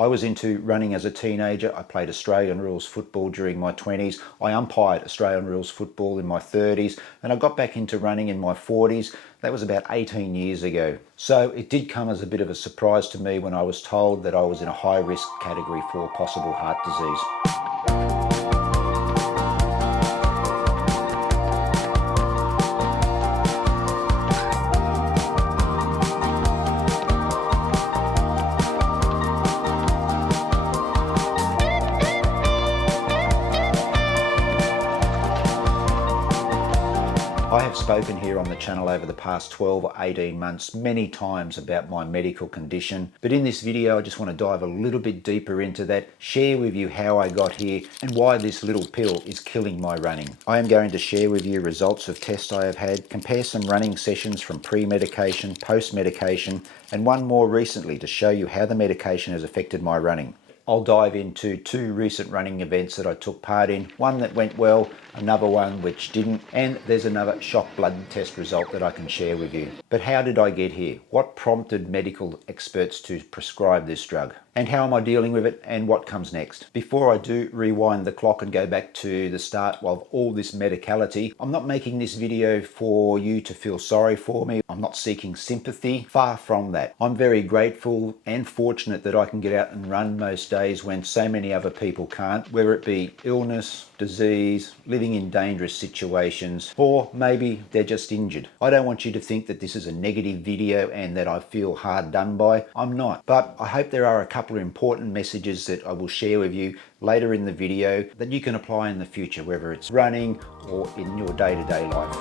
I was into running as a teenager. I played Australian rules football during my 20s. I umpired Australian rules football in my 30s, and I got back into running in my 40s. That was about 18 years ago. So it did come as a bit of a surprise to me when I was told that I was in a high risk category for possible heart disease. I have spoken here on the channel over the past 12 or 18 months many times about my medical condition, but in this video I just want to dive a little bit deeper into that, share with you how I got here and why this little pill is killing my running. I am going to share with you results of tests I have had, compare some running sessions from pre-medication, post-medication, and one more recently to show you how the medication has affected my running. I'll dive into two recent running events that I took part in, one that went well, another one which didn't, and there's another shock blood test result that I can share with you. But how did I get here? What prompted medical experts to prescribe this drug? And how am I dealing with it, and what comes next? Before I do rewind the clock and go back to the start of all this medicality, I'm not making this video for you to feel sorry for me. I'm not seeking sympathy, far from that. I'm very grateful and fortunate that I can get out and run most days when so many other people can't, whether it be illness, disease, living in dangerous situations, or maybe they're just injured. I don't want you to think that this is a negative video and that I feel hard done by. I'm not. But I hope there are a couple of important messages that I will share with you later in the video that you can apply in the future, whether it's running or in your day-to-day life.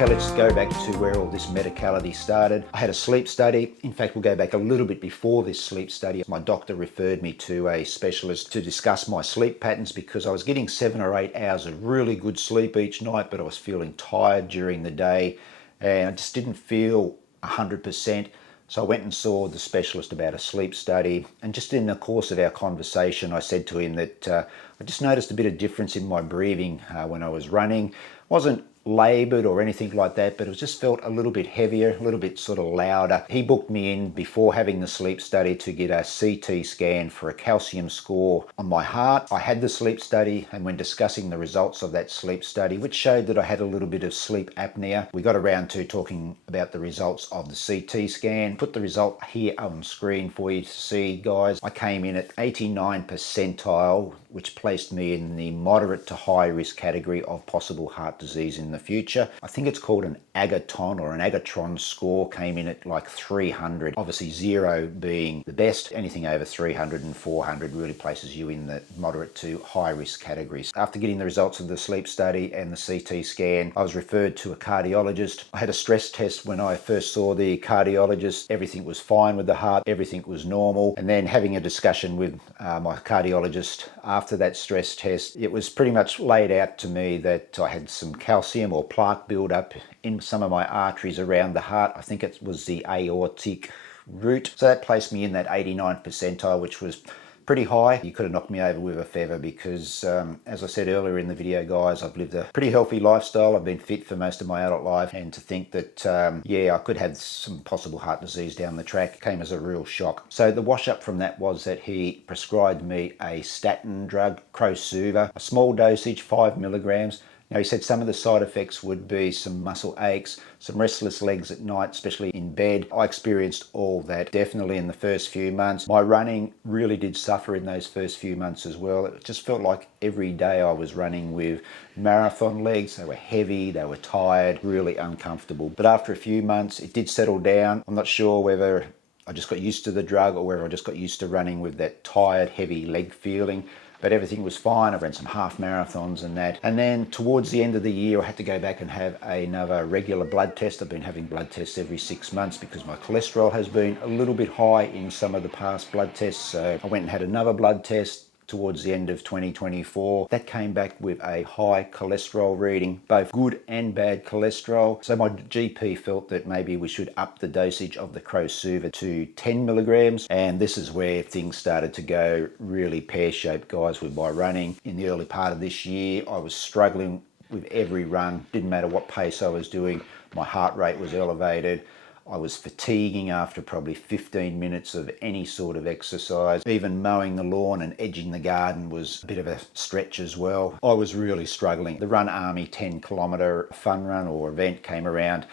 Okay, let's go back to where all this medicality started. I had a sleep study. In fact, we'll go back a little bit before this sleep study. My doctor referred me to a specialist to discuss my sleep patterns because I was getting 7 or 8 hours of really good sleep each night, but I was feeling tired during the day and I just didn't feel 100%. So I went and saw the specialist about a sleep study, and just in the course of our conversation I said to him that I just noticed a bit of difference in my breathing when I was running. Wasn't laboured or anything like that, but it just felt a little bit heavier, a little bit sort of louder. He booked me in before having the sleep study to get a CT scan for a calcium score on my heart. I had the sleep study, and when discussing the results of that sleep study, which showed that I had a little bit of sleep apnea, we got around to talking about the results of the CT scan. Put the result here on screen for you to see, guys. I came in at 89 percentile, which placed me in the moderate to high risk category of possible heart disease in the future. I think it's called an agaton or an agatron score, came in at like 300. Obviously 0 being the best. Anything over 300 and 400 really places you in the moderate to high risk categories. After getting the results of the sleep study and the CT scan, I was referred to a cardiologist. I had a stress test when I first saw the cardiologist. Everything was fine with the heart, everything was normal. And then having a discussion with my cardiologist after that stress test, it was pretty much laid out to me that I had some calcium or plaque buildup in some of my arteries around the heart. I think it was the aortic root. So that placed me in that 89th percentile, which was pretty high. You could have knocked me over with a feather because, as I said earlier in the video, guys, I've lived a pretty healthy lifestyle. I've been fit for most of my adult life, and to think that, yeah, I could have some possible heart disease down the track came as a real shock. So the wash up from that was that he prescribed me a statin drug, Crossuva, a small dosage, 5 milligrams. Now, he said some of the side effects would be some muscle aches, some restless legs at night, especially in bed. I experienced all that definitely in the first few months. My running really did suffer in those first few months as well. It just felt like every day I was running with marathon legs. They were heavy, they were tired, really uncomfortable. But after a few months, it did settle down. I'm not sure whether I just got used to the drug or whether I just got used to running with that tired, heavy leg feeling. But everything was fine. I ran some half marathons and that. And then towards the end of the year, I had to go back and have another regular blood test. I've been having blood tests every 6 months because my cholesterol has been a little bit high in some of the past blood tests. So I went and had another blood test. towards the end of 2024. That came back with a high cholesterol reading, both good and bad cholesterol. So my GP felt that maybe we should up the dosage of the Crowsuva to 10 milligrams. And this is where things started to go really pear-shaped, guys, with my running. In the early part of this year, I was struggling with every run. Didn't matter what pace I was doing. My heart rate was elevated. I was fatiguing after probably 15 minutes of any sort of exercise. Even mowing the lawn and edging the garden was a bit of a stretch as well. I was really struggling. The Run Army 10 kilometre fun run or event came around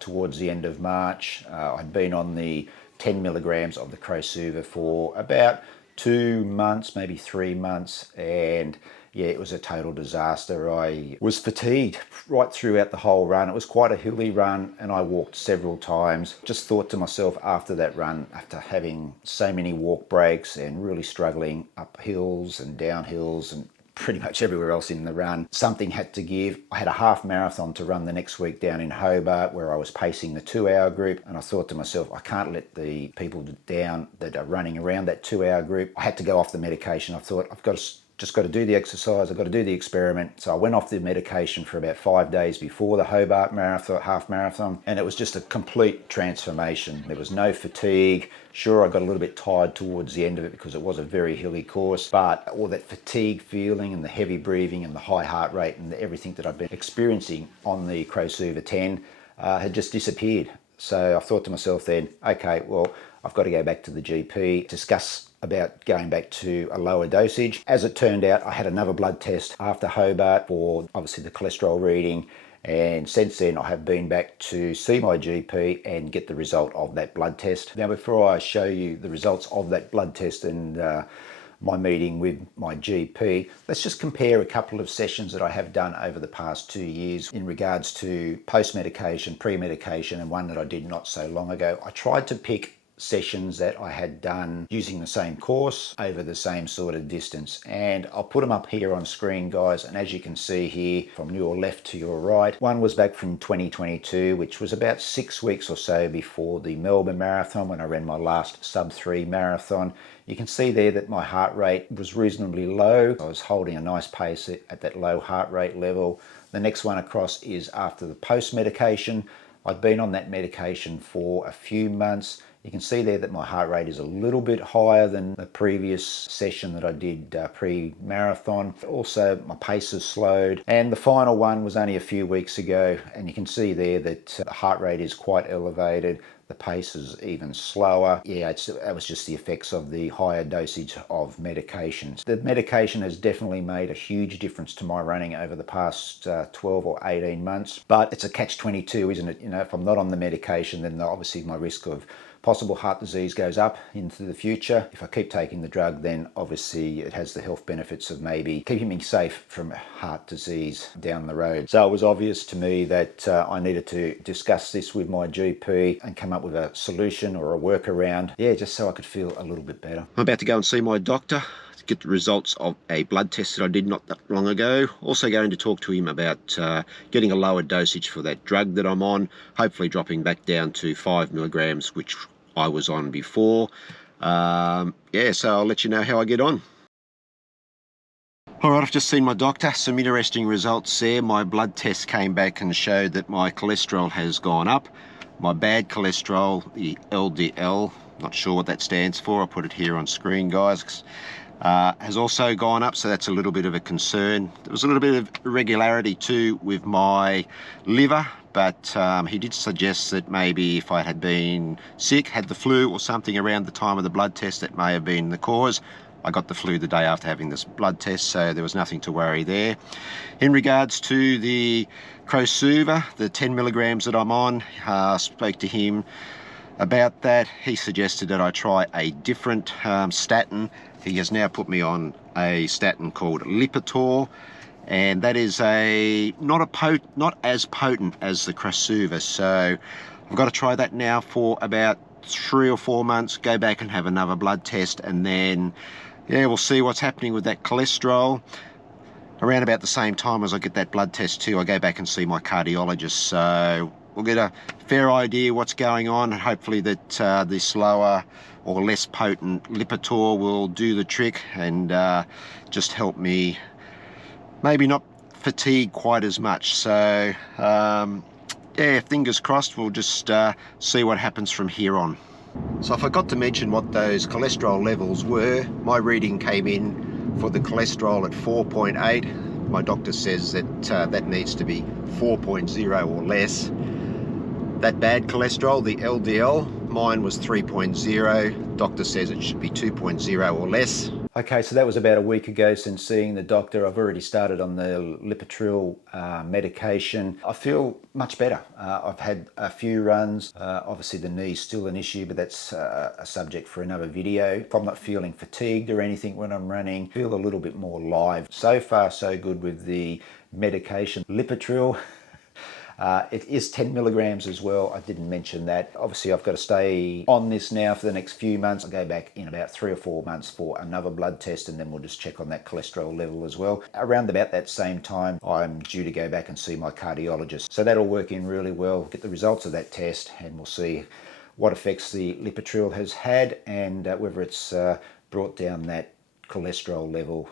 towards the end of March. I'd been on the 10 milligrams of the Crowsuva for about 2 months, maybe 3 months, and yeah, it was a total disaster. I was fatigued right throughout the whole run. It was quite a hilly run and I walked several times. Just thought to myself after that run, after having so many walk breaks and really struggling up hills and down hills and pretty much everywhere else in the run, something had to give. I had a half marathon to run the next week down in Hobart where I was pacing the 2-hour group, and I thought to myself, I can't let the people down that are running around that 2-hour group. I had to go off the medication. I thought I've just got to do the exercise, I've got to do the experiment. So I went off the medication for about 5 days before the Hobart marathon, half marathon, and it was just a complete transformation. There was no fatigue. Sure, I got a little bit tired towards the end of it because it was a very hilly course, but all that fatigue feeling and the heavy breathing and the high heart rate and everything that I've been experiencing on the Crowsuva 10 had just disappeared. So I thought to myself then, okay, well, I've got to go back to the GP, discuss about going back to a lower dosage. As it turned out, I had another blood test after Hobart for obviously the cholesterol reading, and since then I have been back to see my GP and get the result of that blood test. Now, before I show you the results of that blood test and my meeting with my GP, let's just compare a couple of sessions that I have done over the past 2 years in regards to post-medication, pre-medication, and one that I did not so long ago. I tried to pick sessions that I had done using the same course over the same sort of distance, and I'll put them up here on screen, guys. And as you can see here, from your left to your right, one was back from 2022, which was about 6 weeks or so before the Melbourne Marathon, when I ran my last sub-3 marathon. You can see there that my heart rate was reasonably low. I was holding a nice pace at that low heart rate level. The next one across is after the post-medication. I'd been on that medication for a few months. You can see there that my heart rate is a little bit higher than the previous session that I did pre-marathon. Also, my pace has slowed. And the final one was only a few weeks ago. And you can see there that the heart rate is quite elevated. The pace is even slower. Yeah, that was just the effects of the higher dosage of medications. The medication has definitely made a huge difference to my running over the past 12 or 18 months. But it's a catch-22, isn't it? You know, if I'm not on the medication, then obviously my risk of possible heart disease goes up into the future. If I keep taking the drug, then obviously it has the health benefits of maybe keeping me safe from heart disease down the road. So it was obvious to me that I needed to discuss this with my GP and come up with a solution or a workaround. Yeah, just so I could feel a little bit better. I'm about to go and see my doctor to get the results of a blood test that I did not that long ago. Also going to talk to him about getting a lower dosage for that drug that I'm on, hopefully dropping back down to 5 milligrams, which I was on before. Yeah, so I'll let you know how I get on. All right, I've just seen my doctor. Some interesting results there. My blood test came back and showed that my cholesterol has gone up. My bad cholesterol, the LDL, not sure what that stands for. I'll put it here on screen, guys. Has also gone up, so that's a little bit of a concern. There was a little bit of irregularity too with my liver, but he did suggest that maybe if I had been sick, had the flu or something around the time of the blood test, that may have been the cause. I got the flu the day after having this blood test, so there was nothing to worry there. In regards to the Crowsuva, the 10 milligrams that I'm on, spoke to him about that. He suggested that I try a different statin. He has now put me on a statin called Lipitor, and that is not as potent as the Crowsuva. So I've got to try that now for about 3 or 4 months, go back and have another blood test, and then yeah, we'll see what's happening with that cholesterol. Around about the same time as I get that blood test too, I go back and see my cardiologist. So we'll get a fair idea what's going on, and hopefully that the slower or less potent Lipitor will do the trick and just help me maybe not fatigue quite as much. So yeah, fingers crossed. We'll just see what happens from here on. So I forgot to mention what those cholesterol levels were. My reading came in for the cholesterol at 4.8. My doctor says that that needs to be 4.0 or less. That bad cholesterol, the LDL, mine was 3.0. Doctor says it should be 2.0 or less. Okay, so that was about a week ago since seeing the doctor. I've already started on the Lipitor medication. I feel much better. I've had a few runs. Obviously the knee's still an issue, but that's a subject for another video. If I'm not feeling fatigued or anything when I'm running, I feel a little bit more live. So far so good with the medication. Lipitor. It is 10 milligrams as well. I didn't mention that. Obviously, I've got to stay on this now for the next few months. I'll go back in about 3 or 4 months for another blood test, and then we'll just check on that cholesterol level as well. Around about that same time, I'm due to go back and see my cardiologist. So that'll work in really well. Get the results of that test, and we'll see what effects the Lipitor has had, and whether it's brought down that cholesterol level,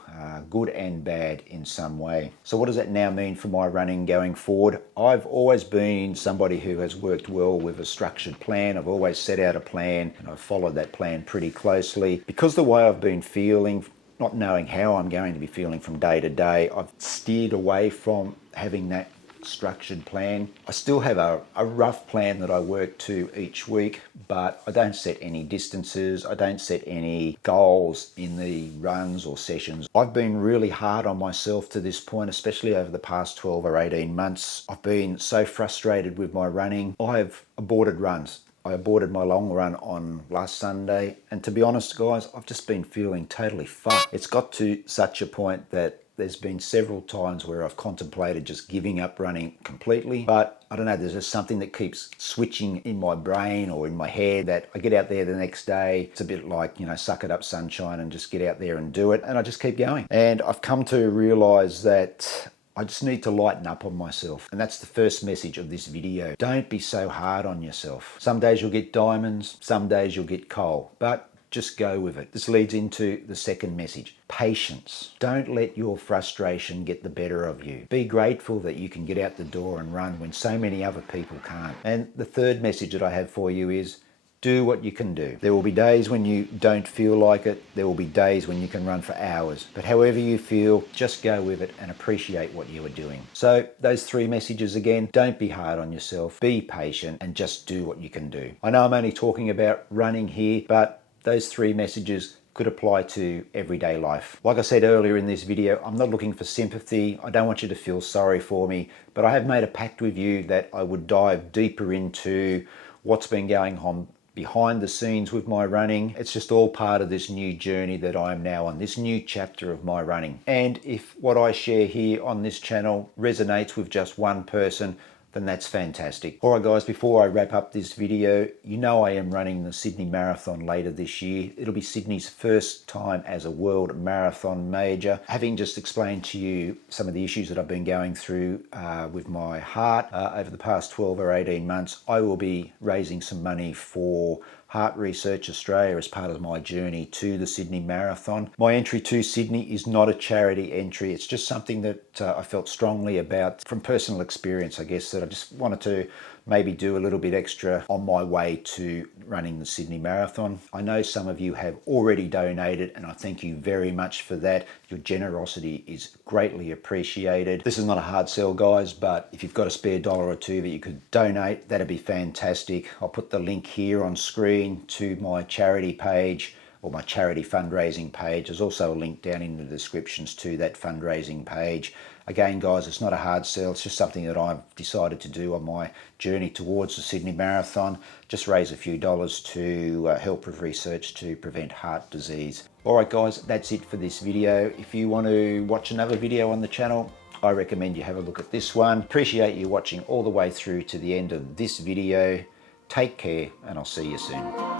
good and bad in some way. So what does that now mean for my running going forward? I've always been somebody who has worked well with a structured plan. I've always set out a plan and I've followed that plan pretty closely. Because the way I've been feeling, not knowing how I'm going to be feeling from day to day, I've steered away from having that structured plan. I still have a rough plan that I work to each week, but I don't set any distances. I don't set any goals in the runs or sessions. I've been really hard on myself to this point, especially over the past 12 or 18 months. I've been so frustrated with my running. I've aborted runs. I aborted my long run on last Sunday, and to be honest guys, I've just been feeling totally fucked. It's got to such a point that there's been several times where I've contemplated just giving up running completely, but I don't know, there's just something that keeps switching in my brain or in my head that I get out there the next day. It's a bit like, you know, suck it up sunshine and just get out there and do it, and I just keep going. And I've come to realize that I just need to lighten up on myself. And that's the first message of this video. Don't be so hard on yourself. Some days you'll get diamonds, some days you'll get coal, but just go with it. This leads into the second message. Patience. Don't let your frustration get the better of you. Be grateful that you can get out the door and run when so many other people can't. And the third message that I have for you is do what you can do. There will be days when you don't feel like it. There will be days when you can run for hours. But however you feel, just go with it and appreciate what you are doing. So those 3 messages again, don't be hard on yourself, be patient, and just do what you can do. I know I'm only talking about running here, but those 3 messages could apply to everyday life. Like I said earlier in this video, I'm not looking for sympathy. I don't want you to feel sorry for me, but I have made a pact with you that I would dive deeper into what's been going on behind the scenes with my running. It's just all part of this new journey that I'm now on, this new chapter of my running. And if what I share here on this channel resonates with just one person, then that's fantastic. All right guys, before I wrap up this video, you know I am running the Sydney Marathon later this year. It'll be Sydney's first time as a world marathon major. Having just explained to you some of the issues that I've been going through with my heart over the past 12 or 18 months, I will be raising some money for Heart Research Australia as part of my journey to the Sydney Marathon. My entry to Sydney is not a charity entry. It's just something that I felt strongly about from personal experience, I guess, that I just wanted to maybe do a little bit extra on my way to running the Sydney Marathon. I know some of you have already donated, and I thank you very much for that. Your generosity is greatly appreciated. This is not a hard sell, guys, but if you've got a spare $1 or $2 that you could donate, that'd be fantastic. I'll put the link here on screen to my charity page, or my charity fundraising page. There's also a link down in the descriptions to that fundraising page. Again, guys, it's not a hard sell. It's just something that I've decided to do on my journey towards the Sydney Marathon. Just raise a few dollars to help with research to prevent heart disease. All right, guys, that's it for this video. If you want to watch another video on the channel, I recommend you have a look at this one. Appreciate you watching all the way through to the end of this video. Take care, and I'll see you soon.